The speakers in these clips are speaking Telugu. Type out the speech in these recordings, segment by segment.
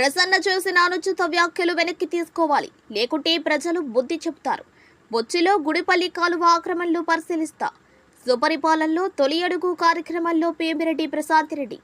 ప్రసన్న చేసిన అనుచిత వ్యాఖ్యలు వెనక్కి తీసుకోవాలి. లేకుంటే ప్రజలు బుద్ధి చెప్తారు బొచ్చిలో గుడిపల్లి కాలువ ఆక్రమణలు పరిశీలిస్తా. సుపరిపాలనలో తొలి అడుగు కార్యక్రమంలో పేమిరెడ్డి ప్రశాంత్ రెడ్డి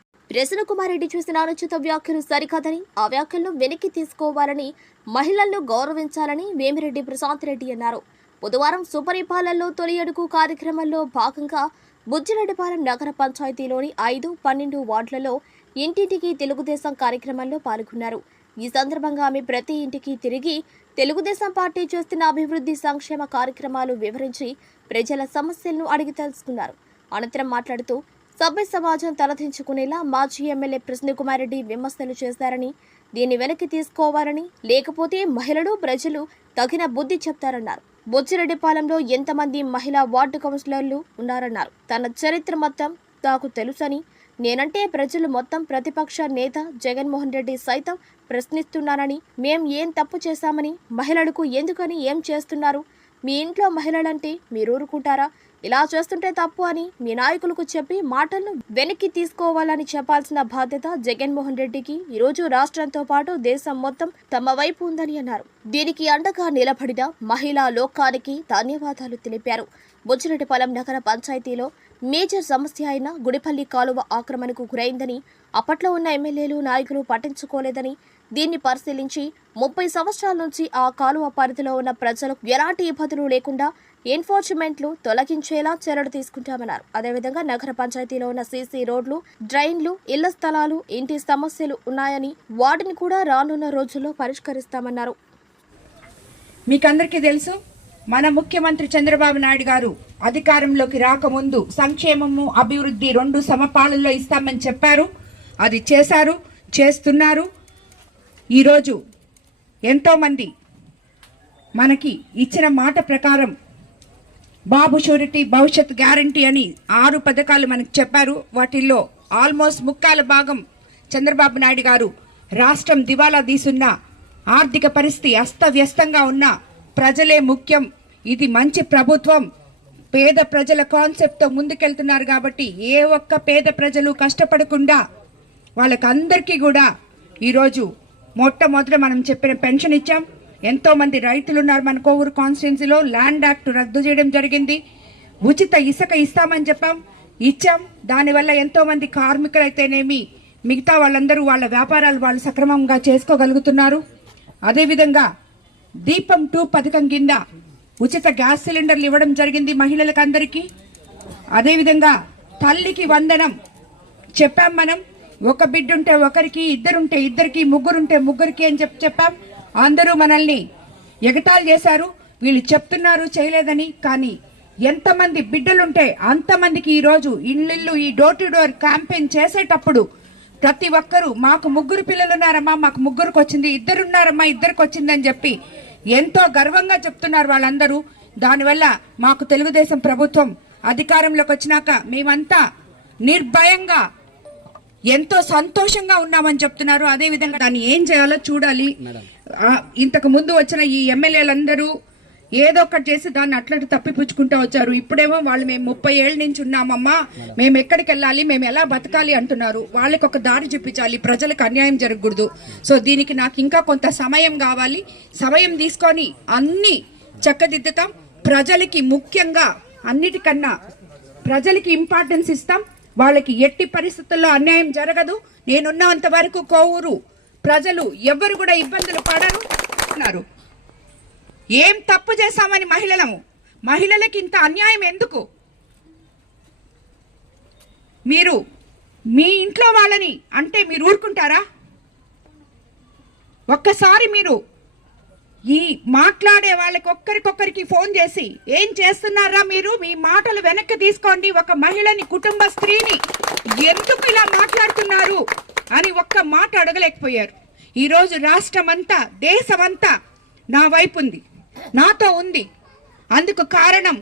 కుమార్ రెడ్డి చేసిన అనుచిత వ్యాఖ్యలు సరికాదని ఆ వ్యాఖ్యలను వెనక్కి తీసుకోవాలని మహిళలను గౌరవించాలని వేమిరెడ్డి ప్రశాంత్ రెడ్డి అన్నారు. బుధవారం సుపరిపాలనలో తొలి అడుగు కార్యక్రమంలో భాగంగా బుజ్జిరెడ్డిపాలెం నగర పంచాయతీలోని ఐదు పన్నెండు వార్డులలో ఇంటింటికి తెలుగుదేశం కార్యక్రమంలో పాల్గొన్నారు. ఈ సందర్భంగా ఆమె ప్రతి ఇంటికి తిరిగి తెలుగుదేశం పార్టీ చేస్తున్న అభివృద్ధి సంక్షేమ కార్యక్రమాలు వివరించి ప్రజల సమస్యలను అడిగి తెలుసుకున్నారు. అనంతరం మాట్లాడుతూ సభ్య సమాజం తలదించుకునేలా మాజీ ఎమ్మెల్యే కృష్ణకుమార్ రెడ్డి విమర్శలు చేశారని దీన్ని వెనక్కి తీసుకోవాలని లేకపోతే మహిళలు ప్రజలు తగిన బుద్ధి చెప్తారన్నారు. బొచ్చిరెడ్డిపాలెంలో ఎంతమంది మహిళా వార్డు కౌన్సిలర్లు ఉన్నారన్నారు. తన చరిత్ర మొత్తం నాకు తెలుసని నేనంటే ప్రజలు మొత్తం ప్రతిపక్ష నేత జగన్మోహన్ రెడ్డి సైతం ప్రశ్నిస్తున్నానని మేం ఏం తప్పు చేశామని మహిళలకు ఎందుకని ఏం చేస్తున్నారు? మీ ఇంట్లో మహిళలంటే మీరు ఊరుకుంటారా? ఇలా చేస్తుంటే తప్పు అని మీ నాయకులకు చెప్పి మాటలను వెనక్కి తీసుకోవాలని చెప్పాల్సిన బాధ్యత జగన్మోహన్ రెడ్డికి. ఈరోజు రాష్ట్రంతో పాటు దేశం మొత్తం తమ వైపు ఉందని అన్నారు. దీనికి అండగా నిలబడిన మహిళా లోకానికి ధన్యవాదాలు తెలిపారు. బుచ్చిరెడ్డిపాలెం నగర పంచాయతీలో మేజర్ సమస్య అయిన గుడిపల్లి కాలువ ఆక్రమణకు గురైందని అప్పట్లో ఉన్న ఎమ్మెల్యేలు నాయకులు పట్టించుకోలేదని దీన్ని పరిశీలించి ముప్పై సంవత్సరాల నుంచి ఆ కాలువ పరిధిలో ఉన్న ప్రజలకు ఎలాంటి ఇబ్బందులు లేకుండా ఎన్ఫోర్స్మెంట్లు తొలగించేలా చర్యలు తీసుకుంటామన్నారు. అదేవిధంగా నగర పంచాయతీలో ఉన్న సీసీ రోడ్లు డ్రైన్లు ఇళ్ళ స్థలాలు ఇంటి సమస్యలు ఉన్నాయని వాటిని కూడా రానున్న రోజుల్లో పరిష్కరిస్తామన్నారు. మీకందరికీ తెలుసు మన ముఖ్యమంత్రి చంద్రబాబు నాయుడు గారు అధికారంలోకి రాకముందు సంక్షేమము అభివృద్ధి రెండు సమపాలనలో ఇస్తామని చెప్పారు. అది చేశారు చేస్తున్నారు. ఈరోజు ఎంతోమంది మనకి ఇచ్చిన మాట ప్రకారం బాబు షూరిటీ భవిష్యత్ గ్యారంటీ అని ఆరు పథకాలు మనకు చెప్పారు. వాటిల్లో ఆల్మోస్ట్ ముక్కాల భాగం చంద్రబాబు నాయుడు గారు రాష్ట్రం దివాలా తీసున్న ఆర్థిక పరిస్థితి అస్తవ్యస్తంగా ఉన్న ప్రజలే ముఖ్యం. ఇది మంచి ప్రభుత్వం. పేద ప్రజల కాన్సెప్ట్తో ముందుకెళ్తున్నారు కాబట్టి ఏ ఒక్క పేద ప్రజలు కష్టపడకుండా వాళ్ళకందరికీ కూడా ఈరోజు మొట్టమొదట మనం చెప్పిన పెన్షన్ ఇచ్చాం. ఎంతో మంది రైతులు ఉన్నారు మన కోవూరు కాన్స్టిట్యున్సీలో. ల్యాండ్ యాక్ట్ రద్దు చేయడం జరిగింది. ఉచిత ఇసుక ఇస్తామని చెప్పాం. ఇచ్చాం. దానివల్ల ఎంతో మంది కార్మికులైతేనేమి మిగతా వాళ్ళందరూ వాళ్ళ వ్యాపారాలు వాళ్ళు సక్రమంగా చేసుకోగలుగుతున్నారు. అదేవిధంగా దీపం టూ పథకం కింద ఉచిత గ్యాస్ సిలిండర్లు ఇవ్వడం జరిగింది మహిళలకు అందరికీ అదేవిధంగా తల్లికి వందనం. చెప్పాం మనం ఒక బిడ్డుంటే ఒకరికి ఇద్దరుంటే ఇద్దరికి ముగ్గురుంటే ముగ్గురికి అని చెప్పి చెప్పాం. అందరూ మనల్ని ఎగతాలు చేశారు. వీళ్ళు చెప్తున్నారు చేయలేదని కానీ ఎంతమంది బిడ్డలుంటే అంతమందికి ఈరోజు ఇల్లు ఈ డోర్ టు డోర్ క్యాంపెయిన్ చేసేటప్పుడు ప్రతి ఒక్కరూ మాకు ముగ్గురు పిల్లలున్నారమ్మా మాకు ముగ్గురికి వచ్చింది ఇద్దరున్నారమ్మా ఇద్దరికి వచ్చిందని చెప్పి ఎంతో గర్వంగా చెప్తున్నారు వాళ్ళందరూ. దానివల్ల మాకు తెలుగుదేశం ప్రభుత్వం అధికారంలోకి వచ్చినాక మేమంతా నిర్భయంగా ఎంతో సంతోషంగా ఉన్నామని చెప్తున్నారు. అదే విధంగా దాన్ని ఏం చేయాలో చూడాలి. ఇంతకు ముందు వచ్చిన ఈ ఎమ్మెల్యేలందరూ ఏదో ఒకటి చేసి దాన్ని అట్లటి తప్పిపుచ్చుకుంటూ వచ్చారు. ఇప్పుడేమో వాళ్ళు మేము ముప్పై ఏళ్ళ నుంచి ఉన్నామమ్మా. మేము ఎక్కడికి వెళ్ళాలి మేము ఎలా బతకాలి అంటున్నారు. వాళ్ళకి ఒక దారి చూపించాలి ప్రజలకు అన్యాయం జరగకూడదు. సో దీనికి నాకు ఇంకా కొంత సమయం కావాలి. సమయం తీసుకొని అన్ని చక్కదిద్దుతాం. ప్రజలకి ముఖ్యంగా అన్నిటికన్నా ప్రజలకి ఇంపార్టెన్స్ ఇస్తాం. వాళ్ళకి ఎట్టి పరిస్థితుల్లో అన్యాయం జరగదు. నేనున్నంత వరకు కోవూరు ప్రజలు ఎవ్వరు కూడా ఇబ్బందులు పడరు అన్నారు ఏం తప్పు చేశామని మహిళలము? మహిళలకి ఇంత అన్యాయం ఎందుకు? మీరు మీ ఇంట్లో వాళ్ళని అంటే మీరు ఊరుకుంటారా? ఒక్కసారి మీరు ఈ మాట్లాడే వాళ్ళకి ఒక్కరికొక్కరికి ఫోన్ చేసి ఏం చేస్తున్నారా మీరు? మీ మాటలు వెనక్కి తీసుకోండి. ఒక మహిళని కుటుంబ స్త్రీని ఎందుకు ఇలా మాట్లాడుతున్నారు అని ఒక్క మాట అడగలేకపోయారు. ఈరోజు రాష్ట్రమంతా దేశమంతా నా వైపు ఉంది. నాతో ఉంది. అందుకు కారణం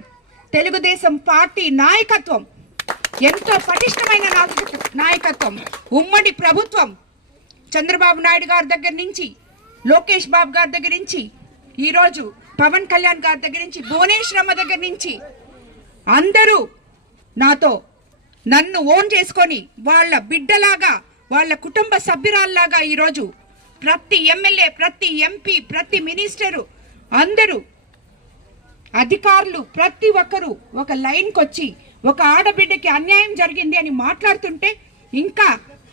తెలుగుదేశం పార్టీ నాయకత్వం. ఎంతో పటిష్టమైన నాయకత్వం. ఉమ్మడి ప్రభుత్వం. చంద్రబాబు నాయుడు గారి దగ్గర నుంచి లోకేష్ బాబు గారి దగ్గర నుంచి ఈరోజు పవన్ కళ్యాణ్ గారి దగ్గర నుంచి భువనేశ్వరమ్మ దగ్గర నుంచి అందరూ నాతో నన్ను ఓన్ చేసుకొని వాళ్ళ బిడ్డలాగా వాళ్ళ కుటుంబ సభ్యురాల్లాగా ఈరోజు ప్రతి ఎమ్మెల్యే ప్రతి ఎంపీ ప్రతి మినిస్టరు అందరూ అధికారులు ప్రతి ఒక్కరూ ఒక లైన్కి వచ్చి ఒక ఆడబిడ్డకి అన్యాయం జరిగింది అని మాట్లాడుతుంటే ఇంకా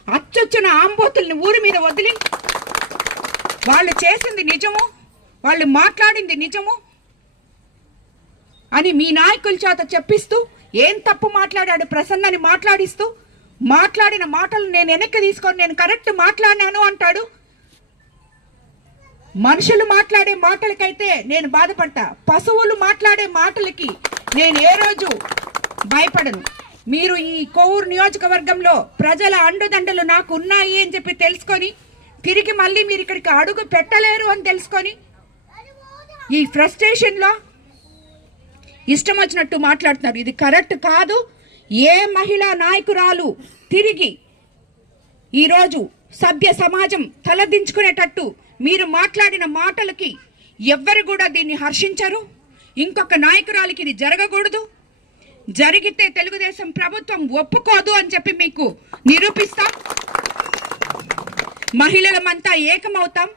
అచ్చొచ్చిన ఆంబోతుల్ని ఊరి మీద వదిలి వాళ్ళు చేసింది నిజము వాళ్ళు మాట్లాడింది నిజము అని మీ నాయకుల చేత చెప్పిస్తూ ఏం తప్పు మాట్లాడాడు ప్రసన్నని మాట్లాడిస్తూ మాట్లాడిన మాటలు నేను వెనక్కి తీసుకొని నేను కరెక్ట్ మాట్లాడినాను అంటాడు మనుషులు మాట్లాడే మాటలకైతే నేను బాధపడతా. పశువులు మాట్లాడే మాటలకి నేను ఏ రోజు భయపడను. మీరు ఈ కోవూరు నియోజకవర్గంలో ప్రజల అండుదండలు నాకు ఉన్నాయి అని చెప్పి తెలుసుకొని తిరిగి మళ్ళీ మీరు ఇక్కడికి అడుగు పెట్టలేరు అని తెలుసుకొని ఈ ఫ్రస్ట్రేషన్లో ఇష్టం వచ్చినట్టు మాట్లాడుతున్నారు. ఇది కరెక్ట్ కాదు. ఏ మహిళా నాయకురాలు తిరిగి ఈరోజు సభ్య సమాజం తలదించుకునేటట్టు మీరు మాట్లాడిన మాటలకి ఎవ్వరు కూడా దీన్ని హర్షించరు. ఇంకొక నాయకురాలికి ఇది జరగకూడదు. జరిగితే తెలుగుదేశం ప్రభుత్వం ఒప్పుకోదు అని చెప్పి మీకు నిరూపిస్తాం. మహిళలమంతా ఏకమవుతాం.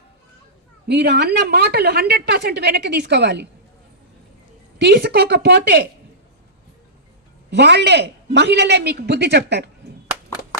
మీరు అన్న మాటలు హండ్రెడ్ పర్సెంట్ వెనక్కి తీసుకోవాలి. తీసుకోకపోతే వాళ్ళే మహిళలే మీకు బుద్ధి చెప్తారు.